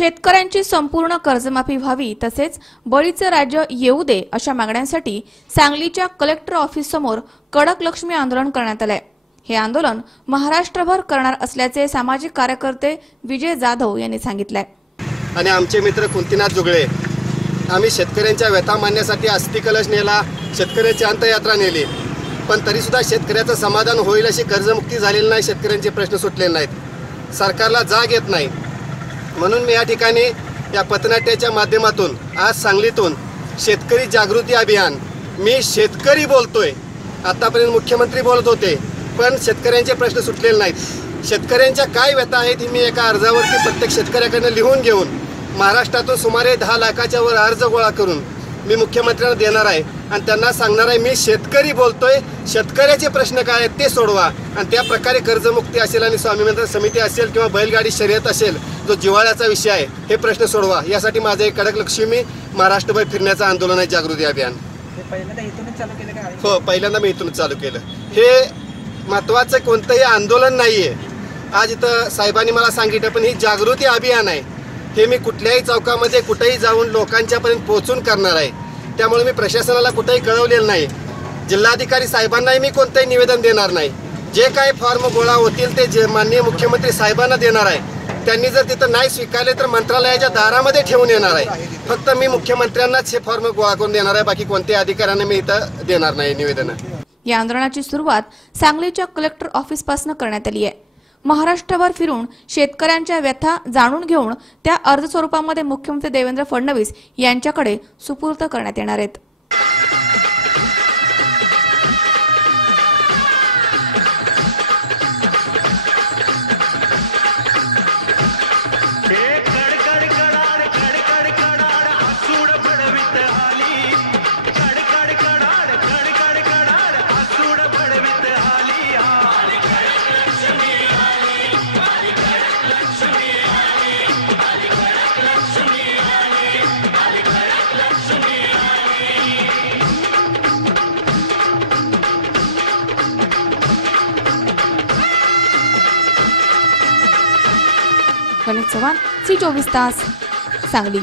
शेतकऱ्यांची संपूर्ण कर्जमाफी व्हावी तसेच बळीचे राज्य येऊ दे अशा मागण्यांसाठी सांगलीच्या कलेक्टर ऑफिस समोर कडक लक्ष्मी आंदोलन करण्यात आले। हे आंदोलन महाराष्ट्रभर करणार असल्याचे सामाजिक कार्यकर्ते विजय जाधव यांनी सांगितले। आणि आमचे मित्र कुंतीनाथ जुगळे आम्ही शेतकऱ्यांच्या व्यथा मांडण्यासाठी अस्थि कलश नेला, शेतकऱ्यांची अंतयात्रा नेली, पण तरी सुद्धा शेतकऱ्याचं समाधान होईल अशी कर्जमुक्ती झालेली नाही, शेतकऱ्यांचे प्रश्न सुटलेले नाहीत, सरकारला जाग येत नाही। म्हणून मी या ठिकाणी या पथनाट्याच्या माध्यमातून आज सांगलीतून शेतकरी जागृती अभियान, मी शेतकरी बोलतोय, आतापर्यंत मुख्यमंत्री बोलत होते पण शेतकऱ्यांचे प्रश्न सुटलेले नाहीत। शेतकऱ्यांच्या काय व्यथा आहेत मी एका अर्जावरती प्रत्येक शेतकऱ्याकडून लिहून घेऊन महाराष्ट्रातून सुमारे 10 लाखाच्या वर अर्ज गोळा करून मी मुख्यमंत्र्यांना देणार आहे आणि त्यांना सांगणार आहे मी शेतकरी बोलतोय, शेतकऱ्याचे प्रश्न काय आहेत ते सोडवा आणि त्या प्रकारे कर्जमुक्ती असेल आणि स्वामीमंत्र समिती असेल किंवा बैलगाडी शर्यत असेल जो जिव्हाळ्याचा विषय आहे हे प्रश्न सोडवा। यासाठी माझं एक कडक लक्ष्मी महाराष्ट्रभर फिरण्याचं आंदोलन आहे, जागृती अभियान। हो, पहिल्यांदा मी इथूनच चालू केलं। हे महत्त्वाचं कोणतंही आंदोलन नाहीये, आज इथं साहेबांनी मला सांगितलं, पण ही जागृती अभियान आहे, हे मी कुठल्याही चौकामध्ये कुठेही जाऊन लोकांच्यापर्यंत पोहोचून करणार आहे। त्यामुळे मी प्रशासनाला कुठेही कळवलेलं नाही, जिल्हाधिकारी साहेबांनाही मी कोणतंही निवेदन देणार नाही। जे काही फॉर्म गोळा होतील ते जे माननीय मुख्यमंत्री साहेबांना देणार आहे, त्यांनी जर तिथं नाही स्वीकारले तर मंत्रालयाच्या दारामध्ये ठेवून येणार आहे। फक्त मी मुख्यमंत्र्यांनाच हे फॉर्म गोळा करून देणार आहे, बाकी कोणत्याही अधिकाऱ्यांना मी इथं देणार नाही निवेदन। या आंदोलनाची सुरुवात सांगलीच्या कलेक्टर ऑफिस पासून करण्यात आली आहे। महाराष्ट्रभर फिरून शेतकऱ्यांच्या व्यथा जाणून घेऊन त्या अर्ज स्वरूपामध्ये मुख्यमंत्री देवेंद्र फडणवीस यांच्याकडे सुपूर्द करण्यात येणार आहेत। गणेश चव्हाण, सी 24 तास, सांगली।